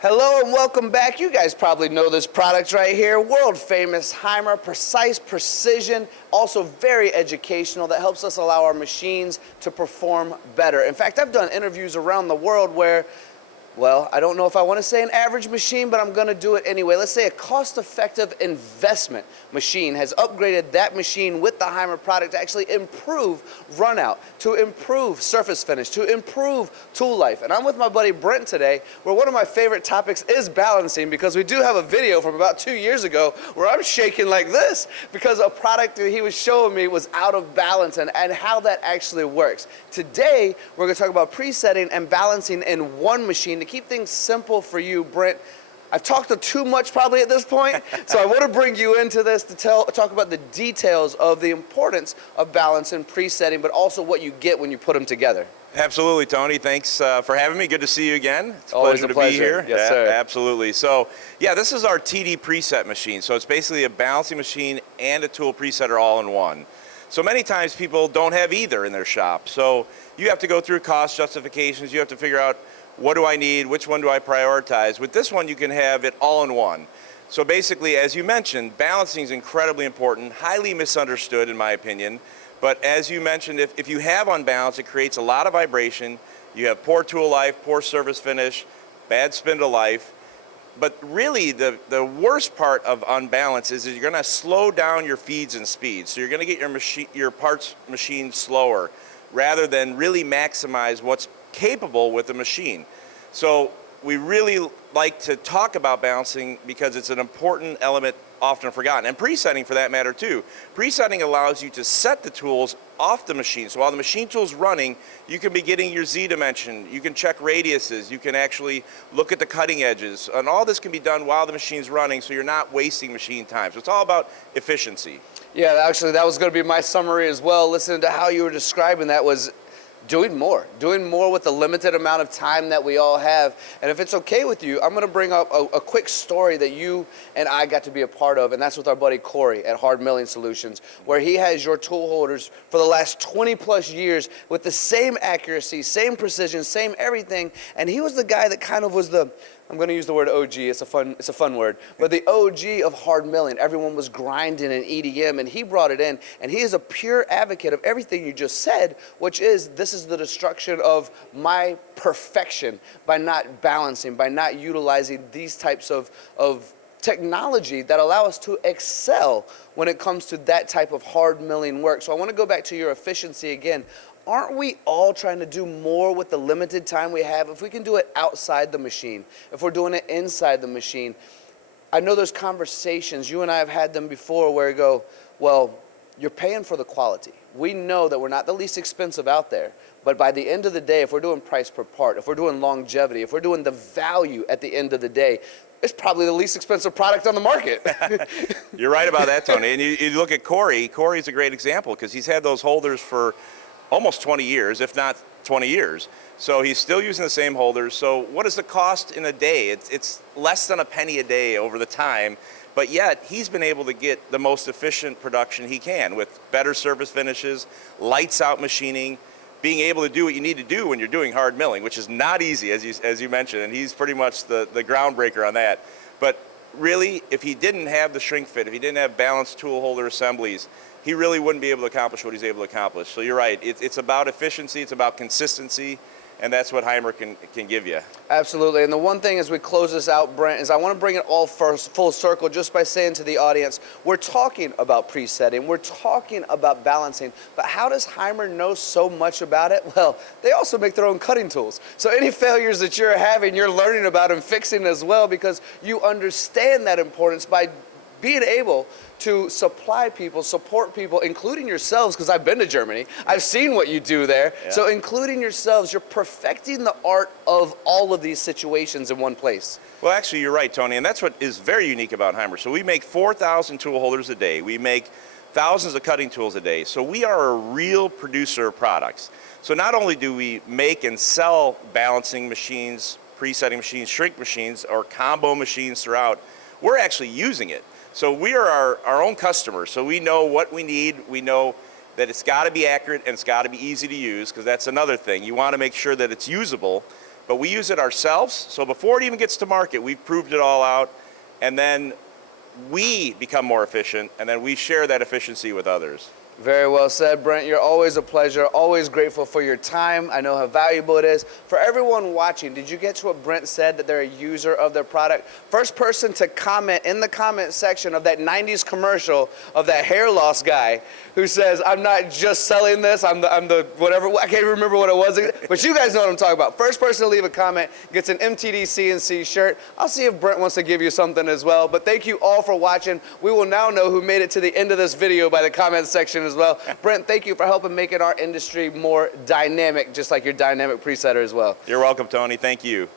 Hello and welcome back. You guys probably know this product right here, world famous HAIMER, precise precision, also very educational, that helps us allow our machines to perform better. In fact, I've done interviews around the world where, well, I don't know if I want to say an average machine, but I'm going to do it anyway. Let's say a cost-effective investment machine has upgraded that machine with the HAIMER product to actually improve runout, to improve surface finish, to improve tool life. And I'm with my buddy Brent today, where one of my favorite topics is balancing, because we do have a video from about 2 years ago where I'm shaking like this because a product that he was showing me was out of balance and how that actually works. Today, we're going to talk about presetting and balancing in one machine to keep things simple for you, Brent. I've talked too much probably at this point, so I want to bring you into this to talk about the details of the importance of balance and presetting, but also what you get when you put them together. Absolutely, Tony. Thanks for having me. Good to see you again. It's always a pleasure a pleasure to be here. Yes, sir. Absolutely. So, yeah, this is our TD Preset machine. So it's basically a balancing machine and a tool presetter all in one. So many times people don't have either in their shop. So you have to go through cost justifications. You have to figure out, what do I need? Which one do I prioritize? With this one, you can have it all in one. So basically, as you mentioned, balancing is incredibly important, highly misunderstood in my opinion. But as you mentioned, if you have unbalance, it creates a lot of vibration. You have poor tool life, poor surface finish, bad spindle life. But really, the worst part of unbalance is you're going to slow down your feeds and speeds. So you're going to get your parts machine slower, rather than really maximize what's capable with the machine. So we really like to talk about balancing because it's an important element often forgotten, and presetting for that matter too. Presetting allows you to set the tools off the machine. So while the machine tool's running, you can be getting your Z dimension, you can check radiuses, you can actually look at the cutting edges, and all this can be done while the machine's running, so you're not wasting machine time. So it's all about efficiency. Yeah, actually that was going to be my summary as well. Listening to how you were describing that was doing more with the limited amount of time that we all have. And if it's okay with you, I'm going to bring up a quick story that you and I got to be a part of, and that's with our buddy Corey at Hard Milling Solutions, where he has your tool holders for the last 20 plus years with the same accuracy, same precision, same everything. And he was the guy that kind of was the, I'm going to use the word OG, it's a fun word, but the OG of hard milling. Everyone was grinding in EDM, and he brought it in, and he is a pure advocate of everything you just said, which is, this is the destruction of my perfection by not balancing, by not utilizing these types of technology that allow us to excel when it comes to that type of hard milling work. So I want to go back to your efficiency again. Aren't we all trying to do more with the limited time we have? If we can do it outside the machine, if we're doing it inside the machine. I know there's conversations, you and I have had them before, where you go, well, you're paying for the quality. We know that we're not the least expensive out there, but by the end of the day, if we're doing price per part, if we're doing longevity, if we're doing the value at the end of the day, it's probably the least expensive product on the market. You're right about that, Tony. And you look at Corey. Corey's a great example because he's had those holders for almost 20 years, if not 20 years. So he's still using the same holders. So what is the cost in a day? It's less than a penny a day over the time, but yet he's been able to get the most efficient production he can with better surface finishes, lights out machining, being able to do what you need to do when you're doing hard milling, which is not easy, as you mentioned, and he's pretty much the groundbreaker on that. But really, if he didn't have the shrink fit, if he didn't have balanced tool holder assemblies, he really wouldn't be able to accomplish what he's able to accomplish. So you're right, it's about efficiency, it's about consistency, and that's what HAIMER can give you. Absolutely, and the one thing as we close this out, Brent, is I want to bring it all full circle just by saying to the audience, we're talking about presetting, we're talking about balancing, but how does HAIMER know so much about it? Well, they also make their own cutting tools. So any failures that you're having, you're learning about and fixing as well, because you understand that importance by being able to supply people, support people, including yourselves, because I've been to Germany. I've seen what you do there. Yeah. So including yourselves, you're perfecting the art of all of these situations in one place. Well, actually, you're right, Tony, and that's what is very unique about HAIMER. So we make 4,000 tool holders a day. We make thousands of cutting tools a day. So we are a real producer of products. So not only do we make and sell balancing machines, presetting machines, shrink machines, or combo machines throughout, we're actually using it. So we are our own customers, so we know what we need. We know that it's got to be accurate and it's got to be easy to use, because that's another thing. You want to make sure that it's usable, but we use it ourselves. So before it even gets to market, we've proved it all out, and then we become more efficient, and then we share that efficiency with others. Very well said, Brent. You're always a pleasure. Always grateful for your time. I know how valuable it is. For everyone watching, did you get to what Brent said, that they're a user of their product? First person to comment in the comment section of that 90s commercial of that hair loss guy who says, I'm not just selling this, I'm the whatever, I can't remember what it was, but you guys know what I'm talking about. First person to leave a comment gets an MTDCNC shirt. I'll see if Brent wants to give you something as well, but thank you all for watching. We will now know who made it to the end of this video by the comment section as well. Brent, thank you for helping making our industry more dynamic, just like your dynamic presetter as well. You're welcome, Tony. Thank you.